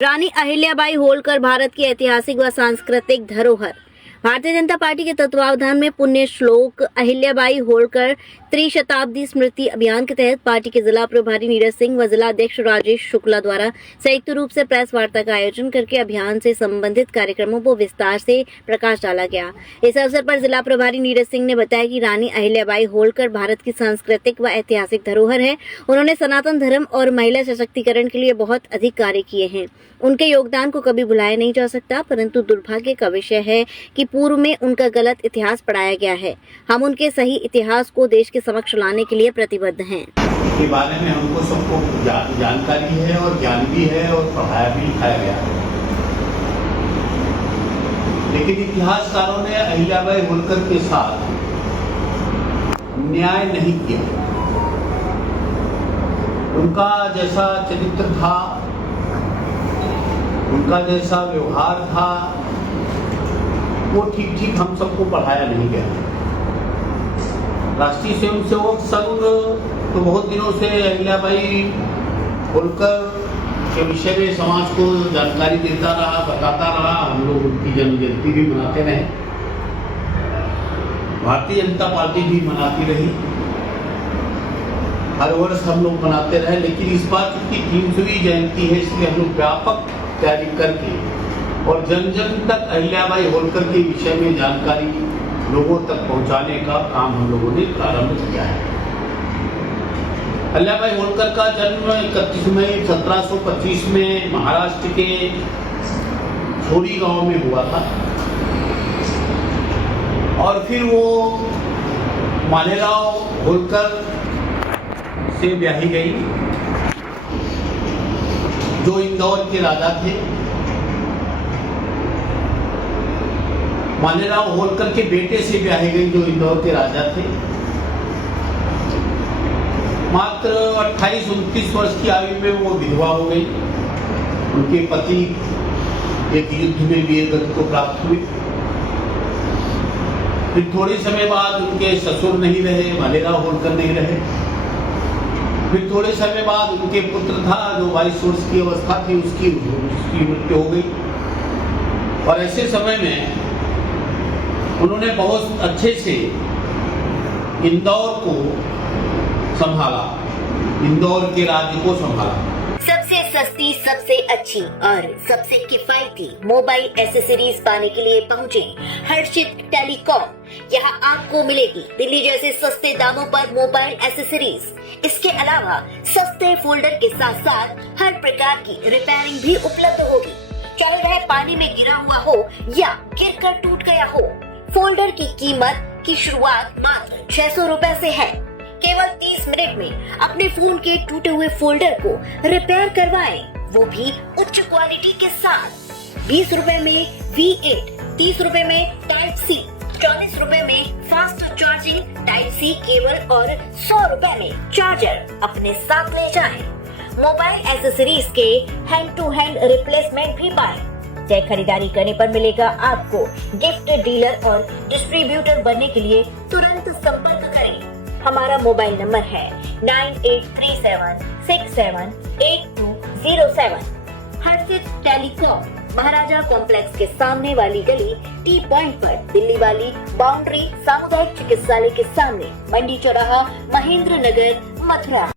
रानी अहिल्याबाई होलकर भारत की ऐतिहासिक व सांस्कृतिक धरोहर। भारतीय जनता पार्टी के तत्वावधान में पुण्य श्लोक अहिल्याबाई होलकर त्रिशताब्दी स्मृति अभियान के तहत पार्टी के जिला प्रभारी नीरज सिंह व जिला अध्यक्ष राजेश शुक्ला द्वारा संयुक्त रूप से प्रेस वार्ता का आयोजन करके अभियान से संबंधित कार्यक्रमों को विस्तार से प्रकाश डाला गया। इस अवसर पर जिला प्रभारी नीरज सिंह ने बताया कि रानी अहिल्याबाई होलकर भारत की सांस्कृतिक व ऐतिहासिक धरोहर है। उन्होंने सनातन धर्म और महिला सशक्तिकरण के लिए बहुत अधिक कार्य किए हैं। उनके योगदान को कभी भुलाया नहीं जा सकता, परंतु दुर्भाग्य का विषय है कि पूर्व में उनका गलत इतिहास पढ़ाया गया है। हम उनके सही इतिहास को देश के समक्ष लाने के लिए प्रतिबद्ध हैं। के बारे में हमको सबको जानकारी है और ज्ञान भी है और पढ़ाया भी लिखाया गया है, लेकिन इतिहासकारों ने अहिल्याबाई होलकर के साथ न्याय नहीं किया। उनका जैसा चरित्र था, उनका जैसा व्यवहार था, वो ठीक हम सबको पढ़ाया नहीं गया। राष्ट्रीय स्वयंसेवक संघ तो बहुत दिनों से अहिल्याबाई होलकर के विषय में समाज को जानकारी देता रहा, बताता रहा। हम लोग उनकी जन्म जयंती भी मनाते रहे, भारतीय जनता पार्टी भी मनाती रही, हर वर्ष हम लोग मनाते रहे। लेकिन इस बार की 300वीं जयंती है, इसलिए हम लोग व्यापक तैयारी करके और जन जन तक अहिल्याबाई होलकर के विषय में जानकारी लोगों तक पहुंचाने का काम हम लोगों ने प्रारंभ किया है। अहिल्याबाई होलकर का जन्म 31 मई 1725 में महाराष्ट्र के छोरी गांव में हुआ था और फिर वो मालेराव होलकर से ब्याही गई, जो इंदौर के राजा थे। मालेराव होलकर के बेटे से ब्याही गई, जो इंदौर के राजा थे। मात्र 28-29 वर्ष की आयु में वो विधवा हो गई। उनके पति एक युद्ध में वीर गति को प्राप्त हुए। फिर थोड़े समय बाद उनके ससुर नहीं रहे, मालेराव होलकर नहीं रहे। फिर थोड़े समय बाद उनके पुत्र था, जो 22 वर्ष की अवस्था थी, उसकी मृत्यु हो गई। और ऐसे समय में उन्होंने बहुत अच्छे से इंदौर को संभाला, इंदौर के राज्य को संभाला। सबसे सस्ती, सबसे अच्छी और सबसे किफायती मोबाइल एसेसरीज पाने के लिए पहुँचे हर्षित टेलीकॉम। यहाँ आपको मिलेगी दिल्ली जैसे सस्ते दामों पर मोबाइल एसेसरीज। इसके अलावा सस्ते फोल्डर के साथ साथ हर प्रकार की रिपेयरिंग भी उपलब्ध होगी। चाहे वह पानी में गिरा हुआ हो या गिरकर टूट गया हो, फोल्डर की कीमत की शुरुआत मात्र 600 रुपए से है। केवल 30 मिनट में अपने फोन के टूटे हुए फोल्डर को रिपेयर करवाएं, वो भी उच्च क्वालिटी के साथ। 20 रुपए में V8, 30 रुपए में टाइप C, 40 रुपए में fast charging type C cable और 100 रुपए में चार्जर अपने साथ ले जाएं। मोबाइल एसेसरीज के हैंड टू हैंड रिप्लेसमेंट भी पाएं। तय खरीदारी करने पर मिलेगा आपको गिफ्ट। डीलर और डिस्ट्रीब्यूटर बनने के लिए तुरंत संपर्क करें। हमारा मोबाइल नंबर है 9837678207। हर्षित टेलीकॉम, महाराजा कॉम्प्लेक्स के सामने वाली गली, टी पॉइंट पर, दिल्ली वाली बाउंड्री, सामुदायिक चिकित्सालय के सामने, मंडी चौराहा, महेंद्र नगर, मथुरा।